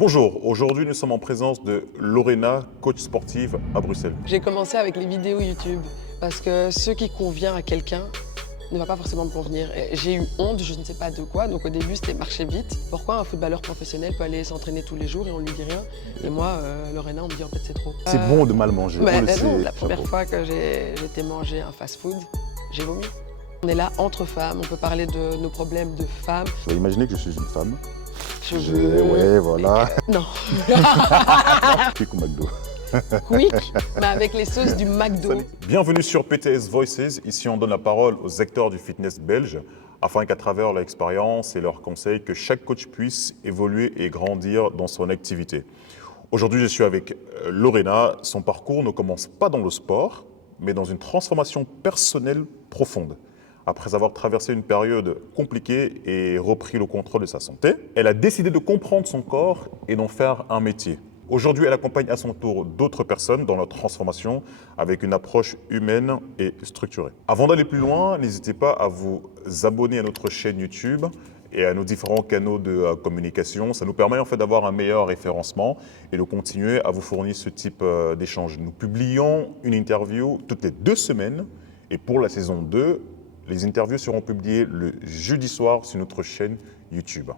Bonjour, aujourd'hui nous sommes en présence de Lorena, coach sportive à Bruxelles. J'ai commencé avec les vidéos YouTube parce que ce qui convient à quelqu'un ne va pas forcément me convenir. Et j'ai eu honte, je ne sais pas de quoi, donc au début c'était marcher vite. Pourquoi un footballeur professionnel peut aller s'entraîner tous les jours et on lui dit rien? Et moi, Lorena, on me dit en fait c'est trop. C'est bon de mal manger, on le Non, sait. la première Chapeau. fois que j'ai été manger un fast-food, j'ai vomi. On est là entre femmes, on peut parler de nos problèmes de femmes. Tu vas imaginer que je suis une femme. Je Ouais, voilà. Non, Quick ou McDo. quick, mais avec les sauces du McDo. Bienvenue sur PTS Voices. Ici, on donne la parole aux acteurs du fitness belge afin qu'à travers leur expérience et leurs conseils, que chaque coach puisse évoluer et grandir dans son activité. Aujourd'hui, je suis avec Lorena. Son parcours ne commence pas dans le sport, mais dans une transformation personnelle profonde. Après avoir traversé une période compliquée et repris le contrôle de sa santé, elle a décidé de comprendre son corps et d'en faire un métier. Aujourd'hui, elle accompagne à son tour d'autres personnes dans leur transformation avec une approche humaine et structurée. Avant d'aller plus loin, n'hésitez pas à vous abonner à notre chaîne YouTube et à nos différents canaux de communication. Ça nous permet en fait d'avoir un meilleur référencement et de continuer à vous fournir ce type d'échange. Nous publions une interview toutes les 2 semaines et pour la saison 2, les interviews seront publiées le jeudi soir sur notre chaîne YouTube.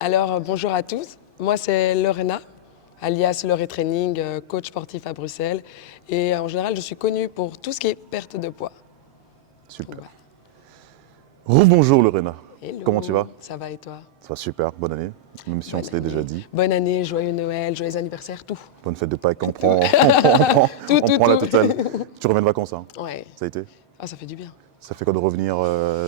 Alors, bonjour à tous. Moi, c'est Lorena, alias Loré Training, coach sportif à Bruxelles. Et en général, je suis connue pour tout ce qui est perte de poids. Super. Voilà. Rebonjour Lorena. Hello. Comment tu vas? Ça va et toi? Ça va super, bonne année, même si on Bonne se l'est déjà année. dit. Bonne année, joyeux Noël, joyeux anniversaire, tout. Bonne fête de Pâques, on prend la Tout. totale. Tu reviens de vacances, hein? Ouais. Ça a été? Ah, ça fait du bien. Ça fait quoi de revenir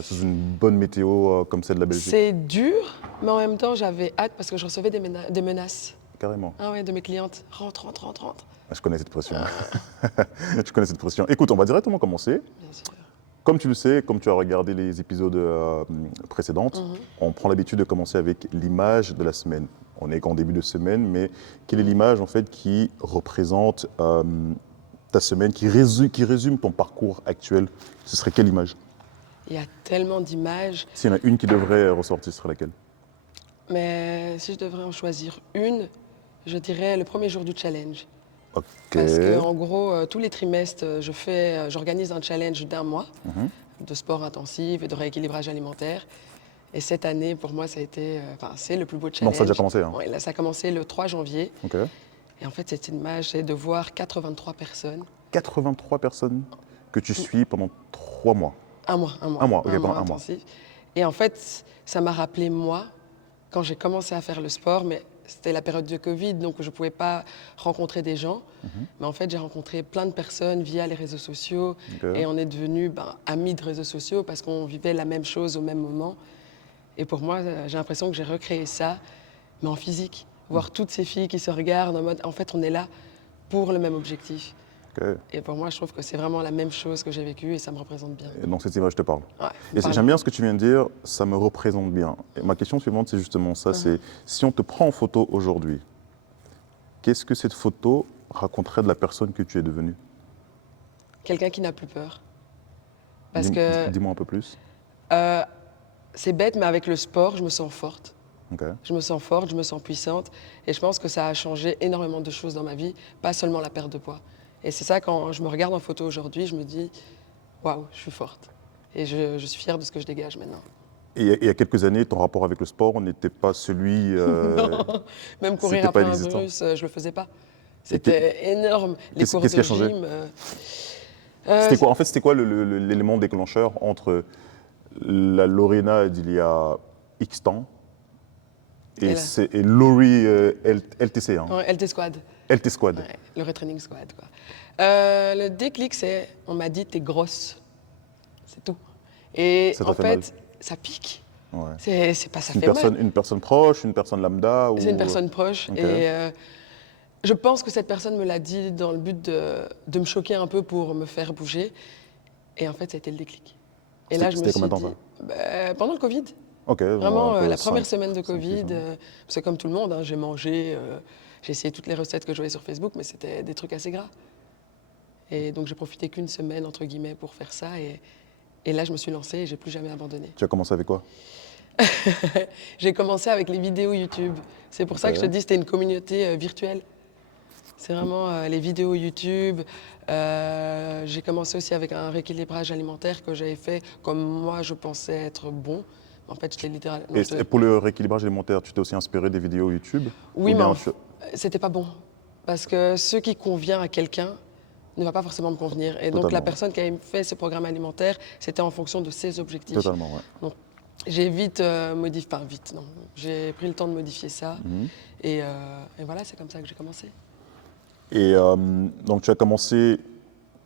sous une bonne météo comme celle de la Belgique? C'est dur, mais en même temps, j'avais hâte parce que je recevais des menaces. Carrément. Ah ouais, de mes clientes. Rentre, rentre, rentre, rentre. Je connais cette pression. Je connais cette pression. Écoute, on va directement commencer. Bien sûr. Comme tu le sais, comme tu as regardé les épisodes précédents, on prend l'habitude de commencer avec l'image de la semaine. On n'est qu'en début de semaine, mais quelle est l'image en fait qui représente ta semaine, qui résume ton parcours actuel? Ce serait quelle image? Il y a tellement d'images, S'il y en a une qui devrait ressortir, ce serait laquelle? mais si je devrais en choisir une, je dirais le premier jour du challenge. Ok. Parce que en gros, tous les trimestres, j'organise un challenge d'1 mois de sport intensif et de rééquilibrage alimentaire. Et cette année, pour moi, ça a été, c'est le plus beau challenge. Donc ça a déjà commencé, hein? Ouais, là, ça a commencé le 3 janvier. Ok. Et en fait, cette image, c'est de voir 83 personnes. 83 personnes que tu suis pendant 3 mois. Un mois, un mois. Un mois, ok, Un pendant mois un mois. intensif. Et en fait, ça m'a rappelé moi, quand j'ai commencé à faire le sport, mais c'était la période de Covid, donc je ne pouvais pas rencontrer des gens. Mais en fait, j'ai rencontré plein de personnes via les réseaux sociaux. Ok. Et on est devenus amis de réseaux sociaux parce qu'on vivait la même chose au même moment. Et pour moi, j'ai l'impression que j'ai recréé ça, mais en physique. Voir toutes ces filles qui se regardent en mode, en fait, on est là pour le même objectif. Ok. Et pour moi, je trouve que c'est vraiment la même chose que j'ai vécue et ça me représente bien. Et donc cette image te parle. Ouais, Et pardon. j'aime bien ce que tu viens de dire, ça me représente bien. Et ma question suivante, c'est justement ça, c'est si on te prend en photo aujourd'hui, qu'est-ce que cette photo raconterait de la personne que tu es devenue? Quelqu'un qui n'a plus peur. Parce que Dis-moi un peu plus. c'est bête, mais avec le sport, je me sens forte. Ok. Je me sens forte, je me sens puissante. Et je pense que ça a changé énormément de choses dans ma vie, pas seulement la perte de poids. Et c'est ça, quand je me regarde en photo aujourd'hui, je me dis, waouh, je suis forte. Et je suis fière de ce que je dégage maintenant. Et il y a quelques années, ton rapport avec le sport n'était pas celui. Non. Même courir c'était pas après un existant. virus, je le faisais pas. C'était énorme. Les Qu'est-ce- cours qu'est-ce qui de a changé gym. C'était quoi, en fait, c'était quoi l'élément déclencheur entre la Lorena d'il y a X temps Et là. et Laurie LTC, hein, Ouais, LT Squad. LT Squad. Ouais, le retraining squad, quoi. Le déclic, c'est, on m'a dit, t'es grosse. C'est tout. Et Ça t'a en fait fait, mal. ça pique. Ouais. C'est pas ça fait mal. Une personne proche, une personne lambda ou... C'est une personne proche. Ok. Et je pense que cette personne me l'a dit dans le but de me choquer un peu pour me faire bouger. Et en fait, ça a été le déclic. Et là, je me C'était suis combien de temps, dit, pendant le Covid. Ok. Vraiment, un peu la première 5, semaine de 5, 6 Covid, ans. c'est comme tout le monde, hein, j'ai mangé, j'ai essayé toutes les recettes que je voyais sur Facebook, mais c'était des trucs assez gras. Et donc j'ai profité qu'une semaine, entre guillemets, pour faire ça. Et Et là, je me suis lancée et j'ai plus jamais abandonné. Tu as commencé avec quoi? J'ai commencé avec les vidéos YouTube. C'est pour ça que je te dis que c'était une communauté virtuelle. C'est vraiment les vidéos YouTube. J'ai commencé aussi avec un rééquilibrage alimentaire que j'avais fait comme moi je pensais être bon. En fait, j'étais littéralement. Et pour le rééquilibrage alimentaire, tu t'es aussi inspiré des vidéos YouTube? Oui, Ou mais bien c'était pas bon. Parce que ce qui convient à quelqu'un ne va pas forcément me convenir. Et donc, la Totalement, personne qui avait fait ce programme alimentaire, c'était en fonction de ses objectifs. Totalement, ouais. Donc, j'ai vite modifié, enfin vite, non. J'ai pris le temps de modifier ça. Mhm. Et voilà, c'est comme ça que j'ai commencé. Et donc tu as commencé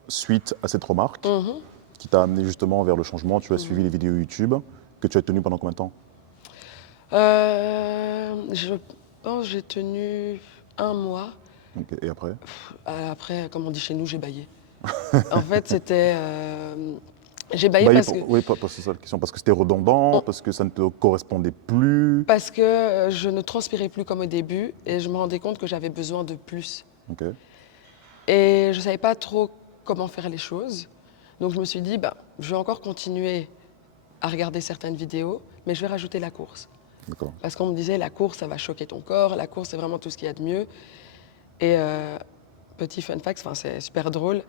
suite à cette remarque Mhm. qui t'a amené justement vers le changement. Tu as suivi les vidéos YouTube que tu as tenues pendant combien de temps? Je pense que j'ai tenu 1 mois. Ok, et après? Après, comme on dit chez nous, j'ai baillé. En fait, c'était... j'ai baillé Bah, parce que... oui, c'est ça la question. Parce que c'était redondant, parce que ça ne te correspondait plus. Parce que je ne transpirais plus comme au début et je me rendais compte que j'avais besoin de plus. Ok. Et je ne savais pas trop comment faire les choses. Donc je me suis dit, je vais encore continuer à regarder certaines vidéos, mais je vais rajouter la course. D'accord. Parce qu'on me disait, la course, ça va choquer ton corps, la course, c'est vraiment tout ce qu'il y a de mieux. Et petit fun fact, c'est super drôle,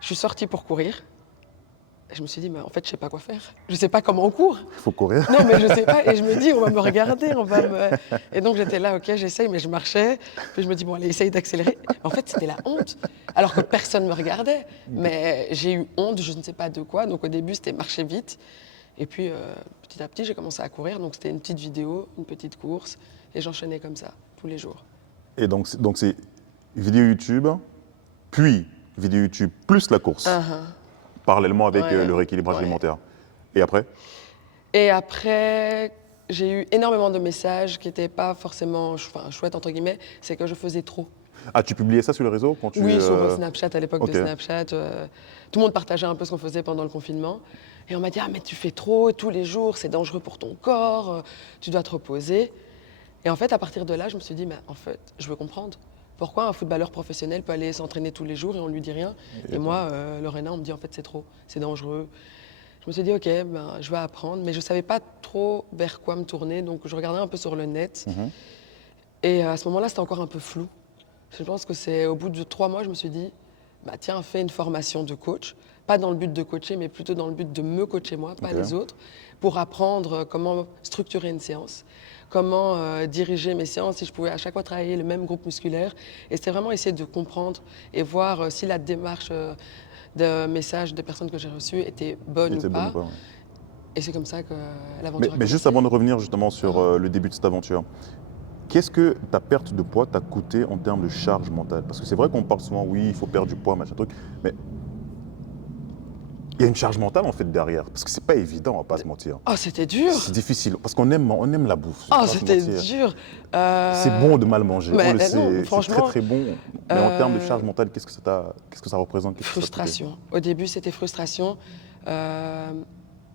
je suis sortie pour courir. Et je me suis dit, mais en fait, je ne sais pas quoi faire. Je ne sais pas comment on court. Il faut courir. Non, mais je ne sais pas. Et je me dis, on va me regarder, on va me... Et donc, j'étais là, OK, j'essaye, mais je marchais. Puis je me dis, bon, allez, essaye d'accélérer. En fait, c'était la honte. Alors que personne ne me regardait. Mais j'ai eu honte, je ne sais pas de quoi. Donc, au début, c'était marcher vite. Et puis, petit à petit, j'ai commencé à courir. Donc, c'était une petite vidéo, une petite course. Et j'enchaînais comme ça, tous les jours. Et donc c'est vidéo YouTube, puis vidéo YouTube plus la course, parallèlement avec Ouais, le rééquilibrage ouais. alimentaire. Et après? Et après, j'ai eu énormément de messages qui n'étaient pas forcément chouettes, entre guillemets. C'est que je faisais trop. Ah, tu publiais ça sur les réseaux quand tu... Oui, sur Snapchat, à l'époque ok. de Snapchat. Tout le monde partageait un peu ce qu'on faisait pendant le confinement. Et on m'a dit, ah mais tu fais trop, tous les jours, c'est dangereux pour ton corps, tu dois te reposer. Et en fait, à partir de là, je me suis dit, mais en fait, je veux comprendre. Pourquoi un footballeur professionnel peut aller s'entraîner tous les jours et on ne lui dit rien? Et moi, Lorena, on me dit, en fait, c'est trop, c'est dangereux. Je me suis dit, ok, je vais apprendre, mais je ne savais pas trop vers quoi me tourner, donc je regardais un peu sur le net. Mhm. Et à ce moment-là, c'était encore un peu flou. Je pense que c'est au bout de 3 mois, je me suis dit, tiens, fais une formation de coach, pas dans le but de coacher, mais plutôt dans le but de me coacher moi, pas Ok. les autres, pour apprendre comment structurer une séance, comment diriger mes séances, si je pouvais à chaque fois travailler le même groupe musculaire. Et c'était vraiment essayer de comprendre et voir si la démarche de messages des personnes que j'ai reçues était bonne Était ou bonne pas. ou pas, ouais. Et c'est comme ça que l'aventure Mais a commencé. juste avant de revenir justement sur le début de cette aventure, qu'est-ce que ta perte de poids t'a coûté en termes de charge mentale? Parce que c'est vrai qu'on parle souvent, oui, il faut perdre du poids, machin truc, mais il y a une charge mentale en fait derrière, parce que c'est pas évident, on va pas se mentir. Oh, c'était dur. C'est difficile, parce qu'on aime la bouffe. je vais Oh, pas se c'était mentir. dur. C'est bon de mal manger, mais on le non, sait, c'est franchement, très très bon. Mais en termes de charge mentale, qu'est-ce que ça représente? Qu'est-ce que ça t'a coûté? Frustration. Au début, c'était frustration.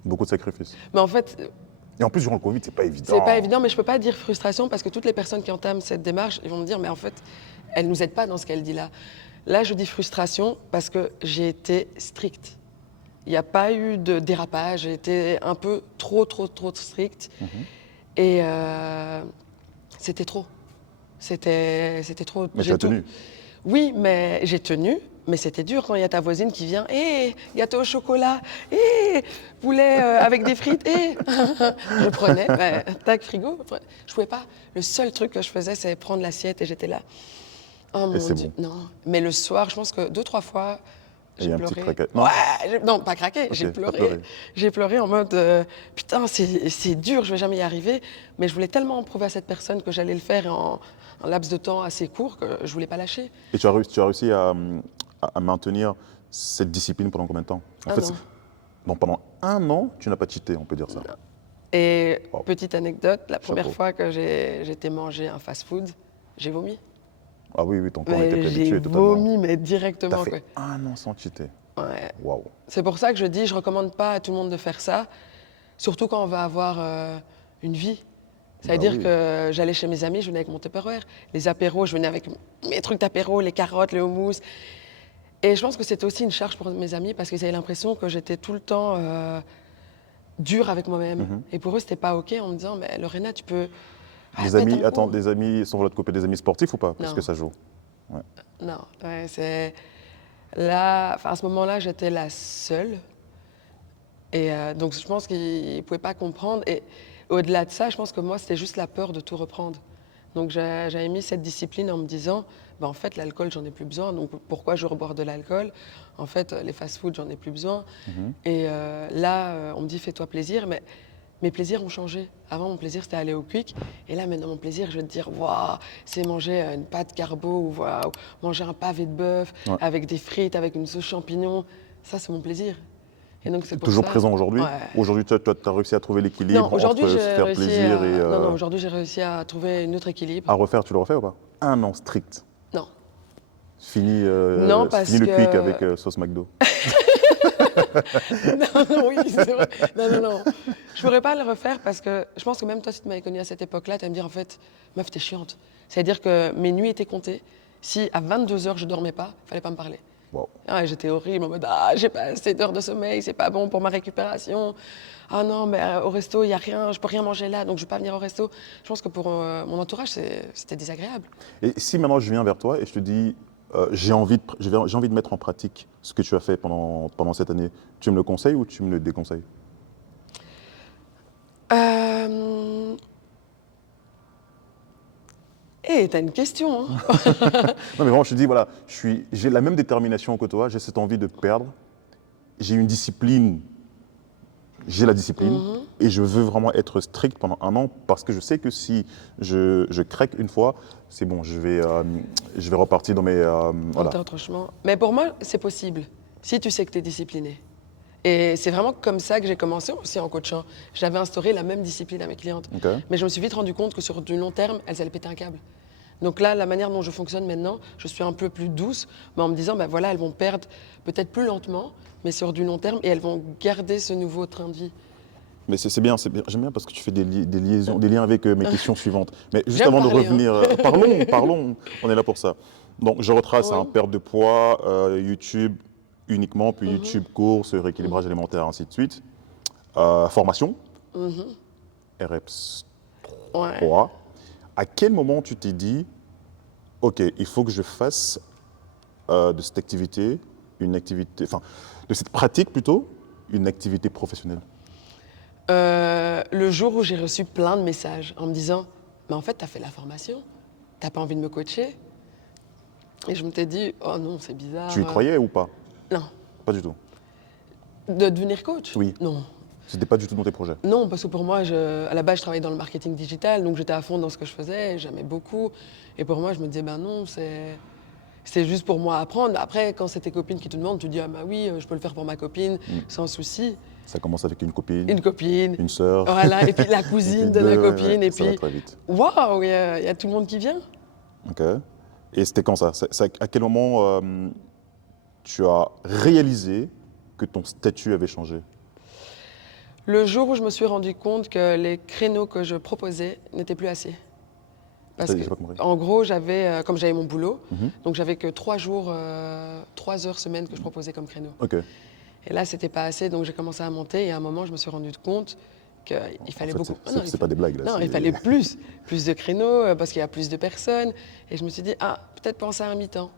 Beaucoup de sacrifices. Mais en fait, Et en plus, durant le Covid, c'est pas évident. c'est pas évident, mais je peux pas dire frustration parce que toutes les personnes qui entament cette démarche, ils vont me dire, mais en fait, elle nous aide pas dans ce qu'elle dit là. Là, je dis frustration parce que j'ai été stricte. Il n'y a pas eu de dérapage, j'ai été un peu trop stricte. Et c'était trop. C'était trop. Mais tu J'ai as tenu. Oui, mais j'ai tenu, mais c'était dur quand il y a ta voisine qui vient, hé, gâteau au chocolat, hé, poulet avec des frites, hé. Je prenais, tac, frigo. Je pouvais pas. Le seul truc que je faisais, c'est prendre l'assiette et j'étais là. Oh mon c'est Dieu, bon. non. Mais le soir, je pense que 2-3 fois, Et il y j'ai a un petit pleuré. craquet. Non. Ouais, non, pas craqué, Ok, j'ai t'as pleuré. pleuré. J'ai pleuré en mode, putain, c'est dur, je vais jamais y arriver. Mais je voulais tellement prouver à cette personne que j'allais le faire en un laps de temps assez court que je voulais pas lâcher. Et tu as réussi à maintenir cette discipline pendant combien de temps? Un an. Donc pendant 1 an, tu n'as pas cheaté, on peut dire ça. Et Wow. petite anecdote, la première Chapeau. fois que j'étais manger un fast-food, j'ai vomi. Ah oui, ton corps était Mais habitué j'ai totalement. vomi, mais T'as directement. fait 1 an sans cheater. Ouais. Waouh. C'est pour ça que je dis, je recommande pas à tout le monde de faire ça, surtout quand on va avoir une vie. Ça veut Bah dire oui. que j'allais chez mes amis, je venais avec mon Tupperware. Les apéros, je venais avec mes trucs d'apéro, les carottes, le houmous. Et je pense que c'était aussi une charge pour mes amis parce qu'ils avaient l'impression que j'étais tout le temps dure avec moi-même. Et pour eux, c'était pas OK en me disant, mais Lorena, tu peux. Des pète amis, un attends, coup. des amis, sans vouloir te couper, des amis sportifs ou pas? Parce Non. que ça joue. Non, ouais, c'est. Là, enfin, à ce moment-là, j'étais la seule. Et donc, je pense qu'ils ne pouvaient pas comprendre. Et au-delà de ça, je pense que moi, c'était juste la peur de tout reprendre. Donc, j'avais mis cette discipline en me disant, bah, en fait, l'alcool, j'en ai plus besoin. Donc, pourquoi je reboire de l'alcool? En fait, les fast-foods, j'en ai plus besoin. Et là, on me dit, fais-toi plaisir. Mais mes plaisirs ont changé. Avant, mon plaisir, c'était aller au Quick. Et là, maintenant, mon plaisir, je vais te dire, waouh, c'est manger une pâte carbo ou waouh, manger un pavé de bœuf Ouais. avec des frites, avec une sauce champignon. Ça, c'est mon plaisir. Et donc, c'est pour Toujours ça. présent aujourd'hui? Ouais. Aujourd'hui, tu as réussi à trouver l'équilibre Non, entre aujourd'hui, se j'ai faire réussi plaisir à... et Non, non, aujourd'hui, j'ai réussi à trouver un autre équilibre. à refaire. Tu le refais ou pas? Un an strict. Non. Fini, Non, parce fini le que- quick avec sauce McDo. Non, non, oui, c'est vrai. Non, non, non. Je pourrais pas le refaire parce que je pense que même toi, si tu m'avais connue à cette époque-là, tu vas me dire, en fait, meuf, t'es chiante. C'est-à-dire que mes nuits étaient comptées. Si à 22h, je dormais pas, fallait pas me parler. Wow. Ah, j'étais horrible en mode, ah, j'ai pas assez d'heures de sommeil, c'est pas bon pour ma récupération. Ah non, mais au resto, il y a rien, je peux rien manger là, donc je vais pas venir au resto. Je pense que pour mon entourage, c'était désagréable. Et si maintenant je viens vers toi et je te dis, j'ai envie de mettre en pratique ce que tu as fait pendant cette année, tu me le conseilles ou tu me le déconseilles? T'as une question, hein? Non, mais vraiment, je te dis, voilà, j'ai la même détermination que toi, j'ai cette envie de perdre, j'ai une discipline, j'ai la discipline, et je veux vraiment être strict pendant un an parce que je sais que si je craque une fois, c'est bon, je vais repartir dans mes. Voilà. Dans tes retranchements. Mais pour moi, c'est possible, si tu sais que tu es discipliné. Et c'est vraiment comme ça que j'ai commencé aussi en coachant. J'avais instauré la même discipline à mes clientes. Ok. Mais je me suis vite rendu compte que sur du long terme, elles allaient péter un câble. Donc là, la manière dont je fonctionne maintenant, je suis un peu plus douce, mais en me disant, ben voilà, elles vont perdre peut-être plus lentement, mais sur du long terme, et elles vont garder ce nouveau train de vie. Mais c'est bien, j'aime bien parce que tu fais des liaisons, des liens avec mes questions suivantes. Mais juste J'aime avant de parler, revenir, parlons, on est là pour ça. Donc je retrace, Oui. perte de poids, YouTube uniquement, puis YouTube course, rééquilibrage alimentaire, ainsi de suite. Formation, REPS Ouais. 3. À quel moment tu t'es dit, OK, il faut que je fasse de cette activité, de cette pratique plutôt, une activité professionnelle? Le jour où j'ai reçu plein de messages en me disant, mais en fait, tu as fait la formation, t'as pas envie de me coacher? Et je me t'ai dit, oh non, c'est bizarre. Tu y croyais ou pas? Non. Pas du tout. De devenir coach? Oui. Non. C'était pas du tout dans tes projets. Non, parce que pour moi, à la base, je travaillais dans le marketing digital, donc j'étais à fond dans ce que je faisais, j'aimais beaucoup. Et pour moi, je me disais, ben non, c'est juste pour moi apprendre. Après, quand c'est tes copines qui te demandent, tu dis, ah bah oui, je peux le faire pour ma copine, sans souci. Ça commence avec une copine, Une copine, une sœur. voilà, et puis la cousine de la copine, et ça va puis, très vite. waouh, il y a tout le monde qui vient. Ok. Et c'était quand ça? À quel moment tu as réalisé que ton statut avait changé? Le jour où je me suis rendu compte que les créneaux que je proposais n'étaient plus assez. Parce Ça y est, que, j'ai pas compris. en gros, comme j'avais mon boulot, donc j'avais que 3 jours, 3 heures semaine que je proposais comme créneau. Ok. Et là, c'était pas assez, donc j'ai commencé à monter. Et à un moment, je me suis rendu compte qu'il fallait En fait, beaucoup. c'est pas des blagues là. Non, il fallait plus de créneaux parce qu'il y a plus de personnes. Et je me suis dit, peut-être penser à un mi-temps.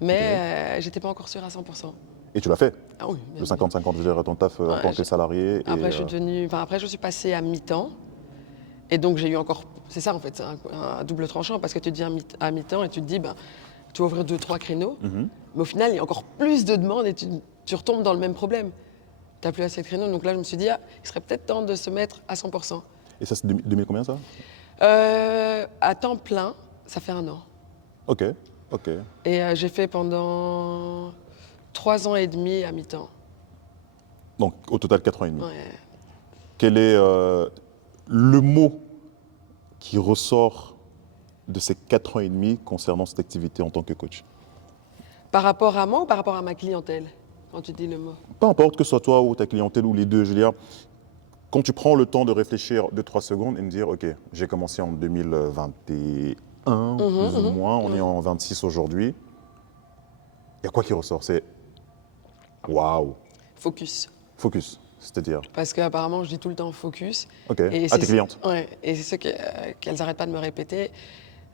Mais j'étais pas encore sûre à 100%. Et tu l'as fait? Ah oui, bien Le sûr. 50-50, je dirais, ton taf en Ouais, tant que salarié. Après, et, après, je suis passée à mi-temps. Et donc, j'ai eu encore. C'est ça, en fait, c'est un double tranchant parce que tu dis à mi-temps et tu te dis, tu vas ouvrir 2-3 créneaux. Mais au final, il y a encore plus de demandes et tu retombes dans le même problème. Tu n'as plus assez de créneaux. Donc là, je me suis dit, il serait peut-être temps de se mettre à 100%. Et ça, c'est 2000 combien ça? À temps plein, ça fait 1 an. Ok, ok. Et j'ai fait pendant 3 ans et demi à mi-temps. Donc au total 4 ans et demi. Ouais. Quel est le mot qui ressort de ces 4 ans et demi concernant cette activité en tant que coach? Par rapport à moi ou par rapport à ma clientèle, quand tu dis le mot? Peu importe que ce soit toi ou ta clientèle ou les deux, je veux dire, quand tu prends le temps de réfléchir 2-3 secondes et me dire, OK, j'ai commencé en 2021, plus ou moins, on est en 26 aujourd'hui. Il y a quoi qui ressort? C'est waouh, Focus. focus, c'est-à-dire. Parce qu'apparemment, je dis tout le temps focus. Ok. Et Ah, tes clientes. Ouais, et c'est ce qu'elles n'arrêtent pas de me répéter.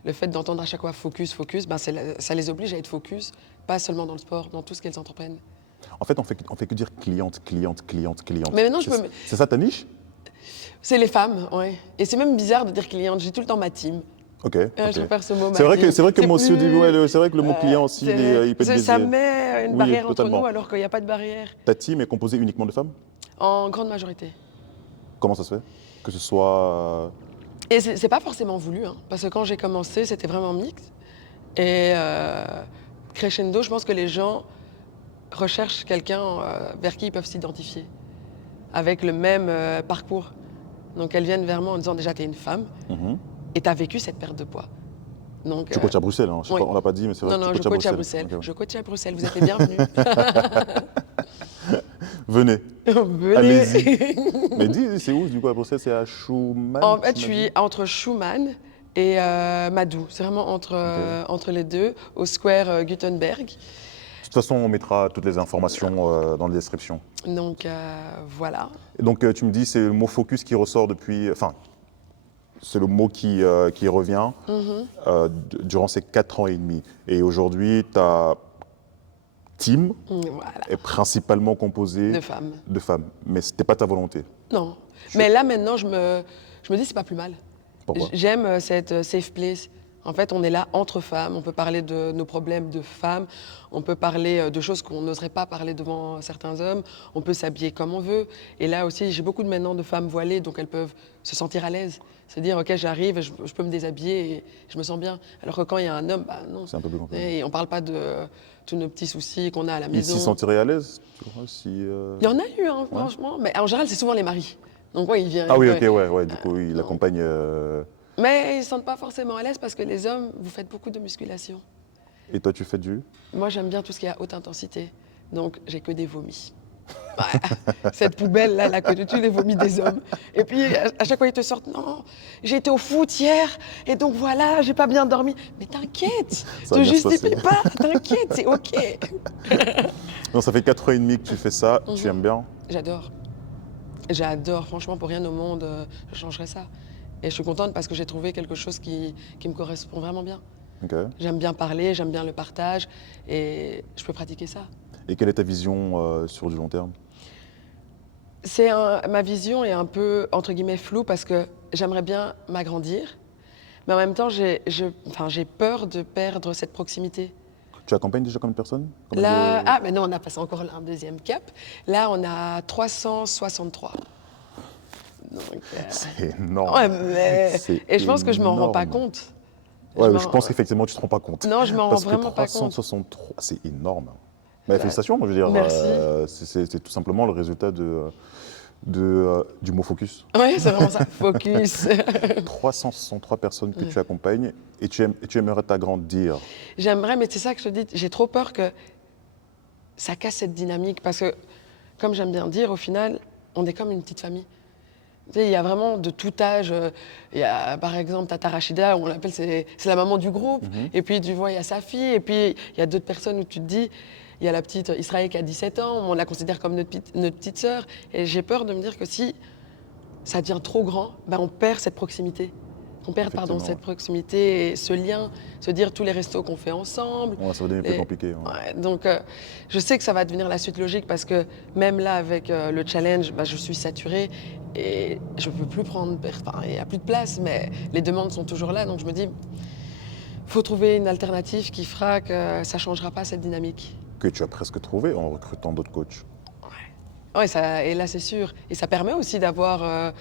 Le fait d'entendre à chaque fois focus, focus, ben ça les oblige à être focus, pas seulement dans le sport, dans tout ce qu'elles entreprennent. En fait, on fait que dire cliente, cliente, cliente, cliente. Mais maintenant, C'est ça ta niche? c'est les femmes, ouais. Et c'est même bizarre de dire cliente, j'ai tout le temps ma team. Ok. Je ok. préfère ce mot. C'est vrai que moi aussi au début, plus, c'est vrai que le mot client aussi, il peut être biaisé. ça met une Oui, barrière totalement. entre nous alors qu'il n'y a pas de barrière. Ta team est composée uniquement de femmes? En grande majorité. Comment ça se fait? Que ce soit. Et c'est pas forcément voulu, hein, parce que quand j'ai commencé, c'était vraiment mixte. Et crescendo, je pense que les gens recherchent quelqu'un vers qui ils peuvent s'identifier, avec le même parcours. Donc elles viennent vers moi en disant déjà, tu es une femme Mhm. et tu as vécu cette perte de poids. Donc, Tu coaches à Bruxelles, hein. Je sais oui. pas, on l'a pas dit, mais c'est vrai non, que non, tu je coaches coach à Bruxelles. Ok, ouais. Je coach à Bruxelles, vous êtes les bienvenus. Venez, Venez. allez-y. Mais dis, c'est où du coup à Bruxelles? C'est à Schumann? En fait, tu je m'as suis dit entre Schumann et Madou. C'est vraiment entre les deux, au square Gutenberg. De toute façon, on mettra toutes les informations dans la description. Donc voilà. Et donc, tu me dis, c'est le mot focus qui ressort depuis. Enfin, c'est le mot qui revient durant ces 4 ans et demi. Et aujourd'hui, ta team Voilà. est principalement composée De femmes. de femmes. Mais ce n'était pas ta volonté. Non. Mais là, maintenant, je me dis, c'est pas plus mal. Pourquoi? J'aime cette safe place. En fait, on est là entre femmes, on peut parler de nos problèmes de femmes, on peut parler de choses qu'on n'oserait pas parler devant certains hommes, on peut s'habiller comme on veut. Et là aussi, j'ai beaucoup maintenant de femmes voilées, donc elles peuvent se sentir à l'aise. Se dire, ok, j'arrive, je peux me déshabiller et je me sens bien. Alors que quand il y a un homme, bah non. C'est un peu plus compliqué. Et on parle pas de tous nos petits soucis qu'on a à la Ils maison. s'y sentiraient à l'aise, tu vois, si, Il y en a eu, hein, franchement. Mais en général, c'est souvent les maris. Donc, ouais, il vient. Ah oui, il ok, peut- ouais, du coup, il accompagne. Mais ils ne se sentent pas forcément à l'aise parce que les hommes, vous faites beaucoup de musculation. Et toi, tu fais du. Moi, j'aime bien tout ce qui est à haute intensité. Donc, j'ai que des vomis. Ouais. Cette poubelle-là, elle a que tous les vomis des hommes. Et puis, à chaque fois, ils te sortent, non, j'ai été au foot hier, et donc voilà, j'ai pas bien dormi. Mais t'inquiète, Ça te va bien se justifie passer. pas, t'inquiète, c'est OK. Non, ça fait 4 ans et demi que tu fais ça, tu aimes bien. J'adore. J'adore, franchement, pour rien au monde, je changerais ça. Et je suis contente parce que j'ai trouvé quelque chose qui me correspond vraiment bien. Ok. J'aime bien parler, j'aime bien le partage, et je peux pratiquer ça. Et quelle est ta vision sur du long terme? Ma vision est un peu, entre guillemets, floue parce que j'aimerais bien m'agrandir, mais en même temps, j'ai peur de perdre cette proximité. Tu accompagnes déjà combien de personnes? Combien Là, de- ah, mais non, on a passé encore un deuxième cap. Là, on a 363. Donc, C'est énorme. ouais, mais... C'est Et je pense que je m'en rends pas énorme. compte. Ouais, m'en- je pense qu'effectivement, tu te rends pas compte. Non, je m'en rends Parce que vraiment pas compte. 363, c'est énorme. Mais félicitations, je veux dire. Merci. C'est tout simplement le résultat du mot focus. Oui, c'est vraiment ça. Focus. 363 personnes que tu accompagnes et tu aimerais t'agrandir. J'aimerais, mais c'est ça que je te dis, j'ai trop peur que ça casse cette dynamique parce que, comme j'aime bien dire, au final, on est comme une petite famille. Tu sais, il y a vraiment de tout âge. Il y a, par exemple, Tata Rachida, on l'appelle, c'est la maman du groupe. Et puis, tu vois, il y a sa fille. Et puis, il y a d'autres personnes où tu te dis, il y a la petite Israël qui a 17 ans, on la considère comme notre petite sœur. Et j'ai peur de me dire que si ça devient trop grand, ben on perd cette proximité. On perd, Effectivement. cette proximité et ce lien, se dire tous les restos qu'on fait ensemble. Ouais, ça va devenir plus Et- compliqué. Ouais. Ouais, donc, je sais que ça va devenir la suite logique parce que même là, avec le challenge, bah, je suis saturée et je ne peux plus prendre. Enfin, il n'y a plus de place, mais les demandes sont toujours là. Donc, je me dis, faut trouver une alternative qui fera que ça ne changera pas cette dynamique. Que tu as presque trouvé en recrutant d'autres coachs. Ouais, et là, c'est sûr. Et ça permet aussi d'avoir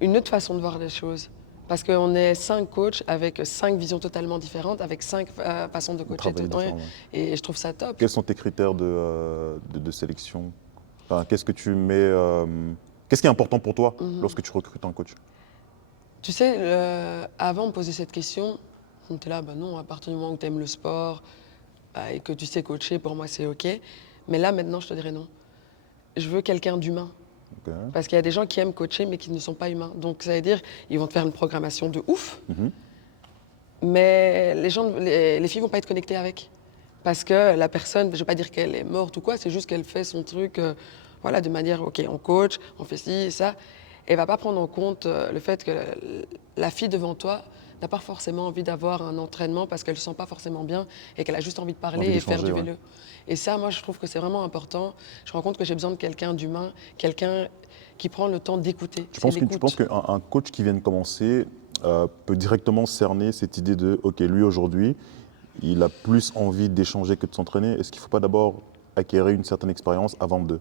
une autre façon de voir les choses. Parce qu'on est 5 coachs avec 5 visions totalement différentes, avec 5 façons de coacher. Travailler Ouais. différemment. Et je trouve ça top. Quels sont tes critères de sélection? Enfin, qu'est-ce que tu mets qu'est-ce qui est important pour toi lorsque tu recrutes un coach? Tu sais, avant, on me posait cette question. On était là, bah non, à partir du moment où tu aimes le sport et que tu sais coacher, pour moi, c'est OK. Mais là, maintenant, je te dirais non. Je veux quelqu'un d'humain. Ok. Parce qu'il y a des gens qui aiment coacher, mais qui ne sont pas humains. Donc, ça veut dire ils vont te faire une programmation de ouf, mais les filles ne vont pas être connectées avec. Parce que la personne, je ne vais pas dire qu'elle est morte ou quoi, c'est juste qu'elle fait son truc voilà, de manière, ok, on coach, on fait ci et ça. Et elle ne va pas prendre en compte le fait que la fille devant toi n'a pas forcément envie d'avoir un entraînement parce qu'elle ne se sent pas forcément bien et qu'elle a juste envie de parler Envie et faire du d'échanger, ouais. vélo. Et ça, moi, je trouve que c'est vraiment important. Je me rends compte que j'ai besoin de quelqu'un d'humain, quelqu'un qui prend le temps d'écouter. Tu C'est penses l'écoute. qu'un coach qui vient de commencer peut directement cerner cette idée de OK, lui aujourd'hui, il a plus envie d'échanger que de s'entraîner. Est-ce qu'il ne faut pas d'abord acquérir une certaine expérience avant de?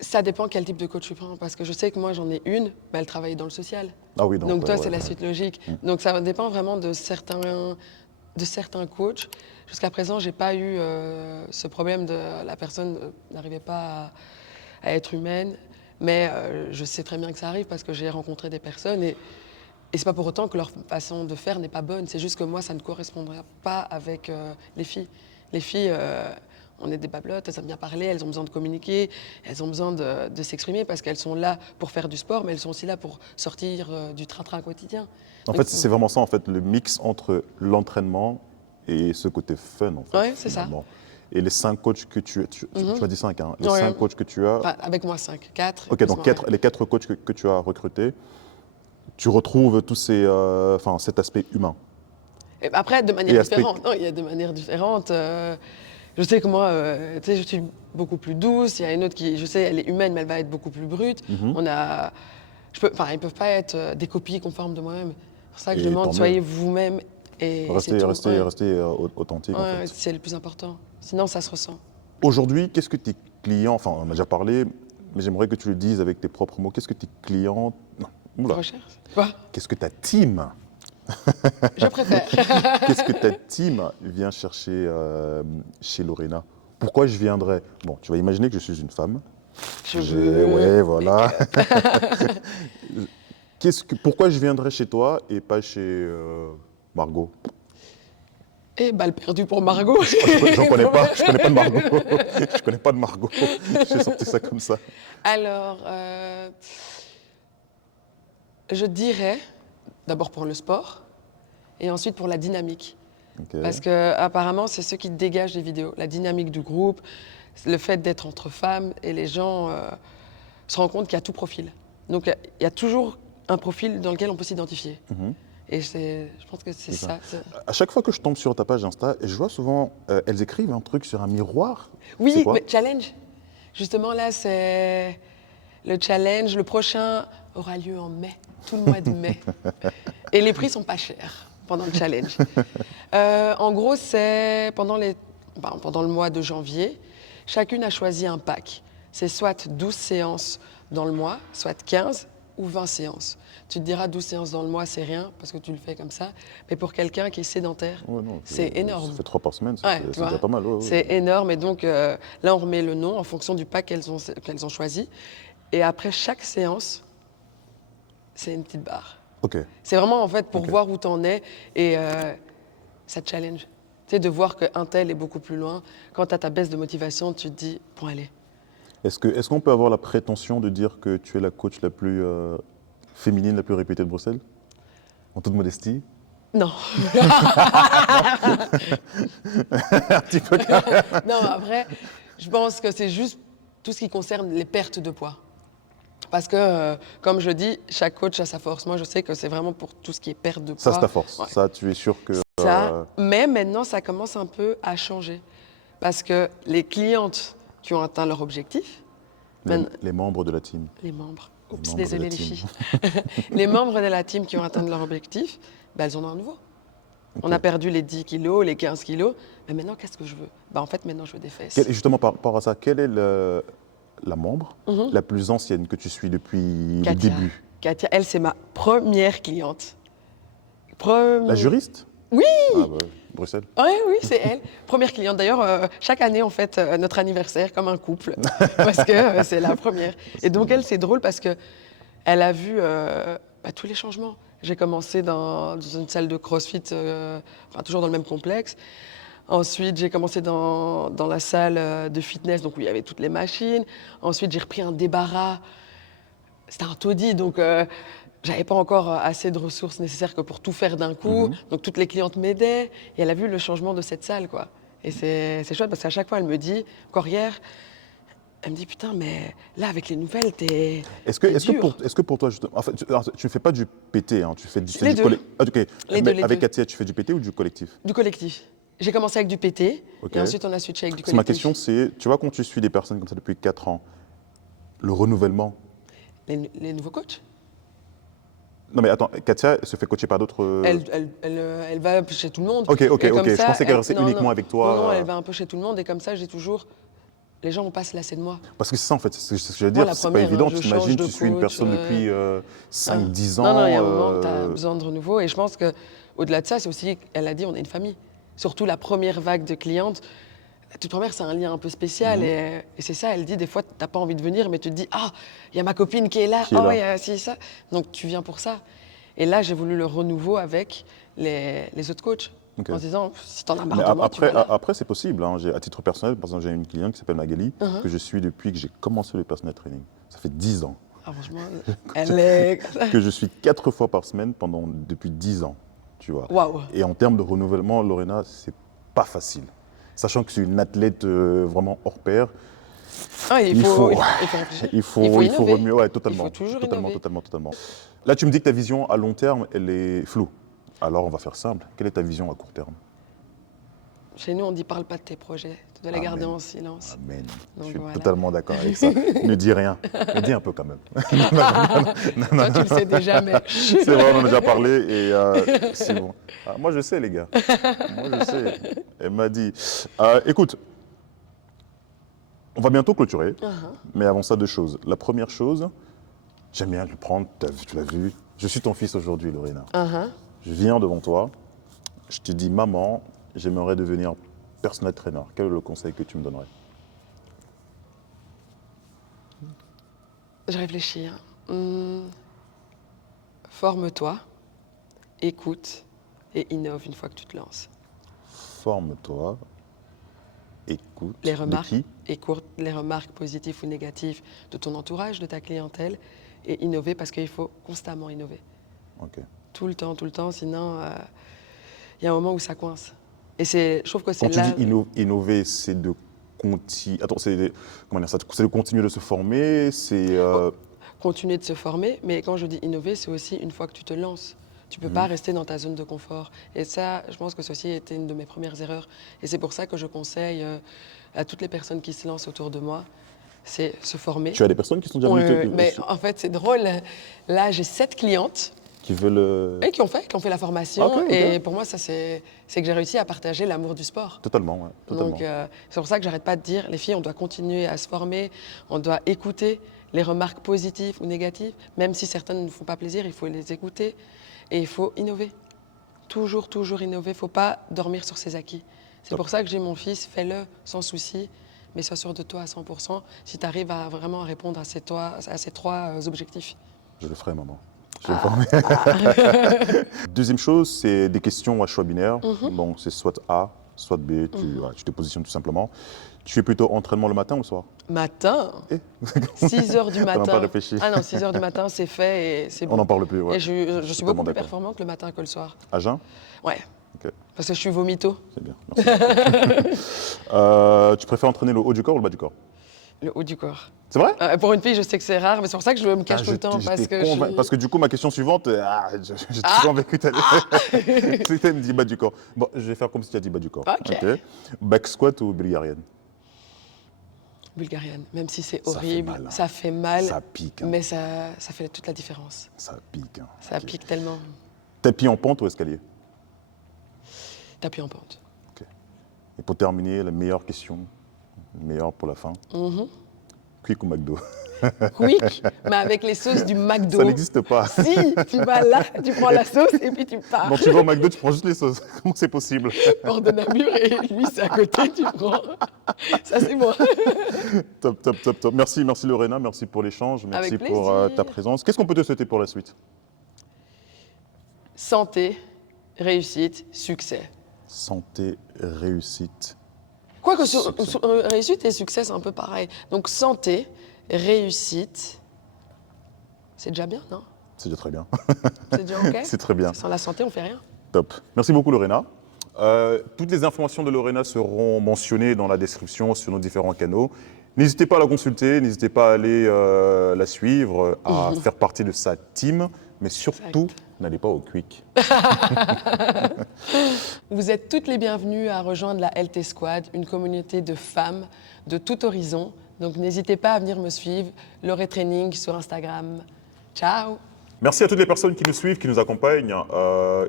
Ça dépend quel type de coach tu prends. Parce que je sais que moi, j'en ai une, mais elle travaille dans le social. Ah oui, donc Donc toi, ouais, c'est la ouais. suite logique. Mm. Donc ça dépend vraiment de certains coachs. Jusqu'à présent, j'ai pas eu ce problème de la personne n'arrivait pas à être humaine. Mais je sais très bien que ça arrive parce que j'ai rencontré des personnes et c'est pas pour autant que leur façon de faire n'est pas bonne. C'est juste que moi, ça ne correspondrait pas avec les filles. Les filles, on est des bablottes, elles aiment bien parler, elles ont besoin de communiquer, elles ont besoin de s'exprimer parce qu'elles sont là pour faire du sport, mais elles sont aussi là pour sortir du train-train quotidien. En Donc, fait, c'est vraiment ça, en fait, le mix entre l'entraînement et ce côté fun, en fait, ouais, c'est ça. finalement. Et les 5 coachs que tu m'as dit 5, hein, les Ouais. 5 coachs que tu as. Enfin, avec moi 5, 4. Ok, donc les 4 coachs que tu as recrutés, tu retrouves tous cet aspect humain. Et après, de Et manière aspect- différente. Non, il y a de manières différentes. Je sais que moi, tu sais, je suis beaucoup plus douce. Il y a une autre qui, je sais, elle est humaine, mais elle va être beaucoup plus brute. Mhm. Ils peuvent pas être des copies conformes de moi-même. C'est pour ça que je Et demande, tant soyez mieux. vous-même et c'est tout. Ouais. Restez authentique, en Ouais, fait. c'est le plus important. Sinon, ça se ressent. Aujourd'hui, qu'est-ce que tes clients, enfin, on a déjà parlé, mais j'aimerais que tu le dises avec tes propres mots. Qu'est-ce que tes clients, non, oula, Recherche. Quoi? qu'est-ce que ta team, Je préfère. qu'est-ce que ta team vient chercher chez Lorena? Pourquoi je viendrais? Bon, tu vas imaginer que je suis une femme. Ouais, voilà. Pourquoi je viendrais chez toi et pas chez Margot? Et balle perdue pour Margot. J'en connais pas, je connais pas de Margot. Je connais pas de Margot. J'ai sorti ça comme ça. Alors, je dirais, d'abord pour le sport, et ensuite pour la dynamique. Ok. Parce que apparemment, c'est ce qui dégage les vidéos. La dynamique du groupe, le fait d'être entre femmes, et les gens se rendent compte qu'il y a tout profil. Donc, il y a toujours un profil dans lequel on peut s'identifier. Mhm. Et je pense que c'est ça. À chaque fois que je tombe sur ta page Insta, je vois souvent, elles écrivent un truc sur un miroir. C'est Oui, quoi? mais challenge. Justement, là, c'est le challenge. Le prochain aura lieu en mai, tout le mois de mai. Et les prix sont pas chers pendant le challenge. En gros, c'est pendant le mois de janvier, chacune a choisi un pack. C'est soit 12 séances dans le mois, soit 15 ou 20 séances. Tu te diras 12 séances dans le mois, c'est rien, parce que tu le fais comme ça. Mais pour quelqu'un qui est sédentaire, Ouais, non, c'est énorme. Ça fait 3 par semaine, Ouais, c'est tu vois, déjà pas mal. Ouais, ouais. c'est énorme. Et donc, là, on remet le nom en fonction du pack qu'elles ont choisi. Et après chaque séance, c'est une petite barre. Ok. C'est vraiment, en fait, pour Ok. voir où tu en es. Et ça te challenge. Tu sais, de voir qu'un tel est beaucoup plus loin. Quand tu as ta baisse de motivation, tu te dis, bon, allez. Est-ce qu'on peut avoir la prétention de dire que tu es la coach la plus féminine, la plus réputée de Bruxelles? En toute modestie? Non. Un petit peu. Non, après, je pense que c'est juste tout ce qui concerne les pertes de poids. Parce que, comme je dis, chaque coach a sa force. Moi, je sais que c'est vraiment pour tout ce qui est perte de poids. Ça, c'est ta force. Ouais. Ça, tu es sûr que. Ça, mais maintenant, ça commence un peu à changer. Parce que les clientes qui ont atteint leur objectif, les membres de la team. les membres, oups, membres désolé de la les team. filles, les membres de la team qui ont atteint leur objectif, ben, elles en ont un nouveau. On a perdu les 10 kilos, les 15 kilos, mais maintenant, qu'est-ce que je veux? Ben, en fait, maintenant, je veux des fesses. Justement, par rapport à ça, quelle est la membre la plus ancienne que tu suis depuis le Katia. début? Katia, elle, c'est ma première cliente. La juriste? Oui. Ah bah, Bruxelles. Oui, c'est elle. Première cliente. D'ailleurs, chaque année, on fête notre anniversaire comme un couple, parce que c'est la première. Et donc, elle, c'est drôle parce qu'elle a vu tous les changements. J'ai commencé dans une salle de crossfit, toujours dans le même complexe. Ensuite, j'ai commencé dans la salle de fitness, donc où il y avait toutes les machines. Ensuite, j'ai repris un débarras. C'était un taudis, donc j'avais pas encore assez de ressources nécessaires que pour tout faire d'un coup. Donc toutes les clientes m'aidaient. Et elle a vu le changement de cette salle, quoi. Et c'est chouette parce qu'à chaque fois, elle me dit, encore hier, elle me dit, putain, mais là, avec les nouvelles, t'es Est-ce dur. que pour toi, justement, en fait, alors, tu ne fais pas du PT, hein, tu fais du, Les deux. Ok. Les Mais deux, les avec deux. Katia, tu fais du PT ou du collectif? Du collectif. J'ai commencé avec du PT Ok. et ensuite on a switché avec du Parce que ma collectif. question, c'est, tu vois, quand tu suis des personnes comme ça depuis 4 ans, le renouvellement. Les nouveaux coachs, Non, mais attends, Katia se fait coacher par d'autres. elle va chez tout le monde. Ok, ok, Et ok. comme Je ça, pensais qu'elle elle- restait non, uniquement non. avec toi. Non, non, elle va un peu chez tout le monde et comme ça, j'ai toujours. Les gens vont pas se lasser de moi. Parce que c'est ça, en fait, c'est ce que je veux Moi, dire, la c'est pas première, évident. hein, je Tu t'imagines, change de tu suis une coach, personne depuis Ah. 5-10 ans. Non, non, il y a un moment où tu as besoin de renouveau. Et je pense qu'au-delà de ça, c'est aussi, elle a dit, on est une famille. Surtout la première vague de clientes. La toute première, c'est un lien un peu spécial. Mhm. Et c'est ça, elle dit, des fois, tu n'as pas envie de venir, mais tu te dis, ah, il y a ma copine qui est là. Qui est Oh, là. il y a ci, ça. Donc, tu viens pour ça. Et là, j'ai voulu le renouveau avec les autres coachs. Ok. En se disant, si t'en as Mais marre de moi, tu vas après, là. après c'est possible. Hein. À titre personnel, par exemple, j'ai une cliente qui s'appelle Magali, que je suis depuis que j'ai commencé le personal training. Ça fait 10 ans. Ah, franchement, elle est. Que je suis 4 fois par semaine depuis 10 ans. Tu vois. Waouh. Et en termes de renouvellement, Lorena, c'est pas facile. Sachant que c'est une athlète vraiment hors pair, Ah, il faut réfléchir. il faut innover. remuer, ouais, totalement. Il faut toujours totalement, innover. totalement, totalement. Là, tu me dis que ta vision à long terme, elle est floue. Alors, on va faire simple. Quelle est ta vision à court terme? Chez nous, on dit parle pas de tes projets. Tu dois les garder Amen. en silence. Amen. Donc Je suis voilà. totalement d'accord avec ça. Ne dis rien. Mais dis un peu quand même. Toi, tu le sais déjà, mais. C'est vrai, on en a déjà parlé et c'est bon. Ah, moi, je sais, les gars. Moi, je sais. Elle m'a dit. Écoute, on va bientôt clôturer, mais avant ça, 2 choses. La première chose, j'aime bien le prendre, tu l'as vu. Je suis ton fils aujourd'hui, Lorena. Je viens devant toi, je te dis, maman, j'aimerais devenir personal trainer. Quel est le conseil que tu me donnerais? Je réfléchis. Forme-toi, écoute et innove une fois que tu te lances. Forme-toi, écoute. Les De remarques, qui? écoute les remarques positives ou négatives de ton entourage, de ta clientèle et innover parce qu'il faut constamment innover. Ok. Tout le temps, sinon il y a un moment où ça coince. Et je trouve que c'est Quand tu là. dis innover, c'est de continuer. Attends, comment dire ça? C'est de continuer de se former, c'est. Continuer de se former, mais quand je dis innover, c'est aussi une fois que tu te lances. Tu ne peux pas rester dans ta zone de confort. Et ça, je pense que ceci a été une de mes premières erreurs. Et c'est pour ça que je conseille à toutes les personnes qui se lancent autour de moi, c'est se former. Tu as des personnes qui sont déjà venues Mais en fait, c'est drôle. Là, j'ai 7 clientes qui veulent. et qui ont fait la formation. Ok, ok. Et pour moi, ça, c'est que j'ai réussi à partager l'amour du sport. Totalement, ouais. Totalement. Donc, c'est pour ça que j'arrête pas de dire, les filles, on doit continuer à se former, on doit écouter les remarques positives ou négatives, même si certaines ne nous font pas plaisir, il faut les écouter et il faut innover. Toujours, toujours innover, il ne faut pas dormir sur ses acquis. C'est Top. pour ça que j'ai mon fils, fais-le sans souci, mais sois sûr de toi à 100% si tu arrives à vraiment répondre à ces 3 objectifs. Je le ferai, maman. Je vais me former. Deuxième chose, c'est des questions à choix binaire. Donc, c'est soit A, soit B. Tu te positionnes tout simplement. Tu fais plutôt entraînement le matin ou le soir? Matin, Eh 6 heures du T'as même matin. pas réfléchi. Ah non, 6 heures du matin, c'est fait et c'est On bon. n'en parle plus, ouais. Et je suis beaucoup Totalement plus d'accord. performante le matin que le soir. À jeun? Ouais, Ok, parce que je suis vomito. c'est bien. Merci. Tu préfères entraîner le haut du corps ou le bas du corps? Le haut du corps. C'est vrai? Pour une fille, je sais que c'est rare, mais c'est pour ça que je me cache tout le temps. J'étais Parce que, parce que du coup, ma question suivante, j'ai convaincu que tu me dis bas du corps. Bon, je vais faire comme si tu as dit bas du corps. Ok. Back squat ou bulgarienne? Bulgarienne, même si c'est Ça fait horrible, mal, hein. ça fait mal, Ça pique. Hein. mais ça fait toute la différence. Ça pique. Hein. Ça Ok. pique tellement. Tapis en pente ou escalier? Tapis en pente. Ok. Et pour terminer, la meilleure question, meilleure pour la fin. Quick ou McDo? Quick, mais avec les sauces du McDo. Ça n'existe pas. Si, tu vas là, tu prends la sauce et puis tu pars. Donc tu vas au McDo, tu prends juste les sauces. Comment c'est possible? Bord de Namur et lui, c'est à côté, tu prends. Ça, c'est moi. Top, top, top, top. Merci, merci Lorena, merci pour l'échange, merci Avec pour plaisir. ta présence. Qu'est-ce qu'on peut te souhaiter pour la suite? Santé, réussite, succès. Santé, réussite. Quoique Succès. réussite et succès, c'est un peu pareil. Donc santé, réussite, c'est déjà bien, non? C'est déjà très bien. C'est déjà OK? C'est très bien. Sans la santé, on fait rien. Top. Merci beaucoup Lorena. Toutes les informations de Lorena seront mentionnées dans la description sur nos différents canaux. N'hésitez pas à la consulter, n'hésitez pas à aller la suivre, à faire partie de sa team, mais surtout, Exact. n'allez pas au Quick. Vous êtes toutes les bienvenues à rejoindre la LT Squad, une communauté de femmes de tout horizon. Donc n'hésitez pas à venir me suivre, Loré Training sur Instagram. Ciao! Merci à toutes les personnes qui nous suivent, qui nous accompagnent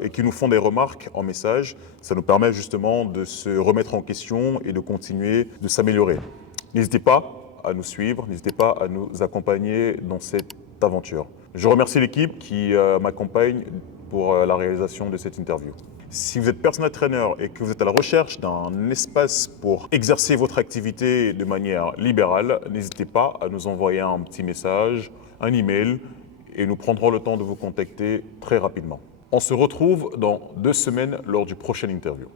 et qui nous font des remarques en message. Ça nous permet justement de se remettre en question et de continuer de s'améliorer. N'hésitez pas à nous suivre, n'hésitez pas à nous accompagner dans cette aventure. Je remercie l'équipe qui m'accompagne pour la réalisation de cette interview. Si vous êtes personal trainer et que vous êtes à la recherche d'un espace pour exercer votre activité de manière libérale, n'hésitez pas à nous envoyer un petit message, un email, et nous prendrons le temps de vous contacter très rapidement. On se retrouve dans 2 semaines lors du prochain interview.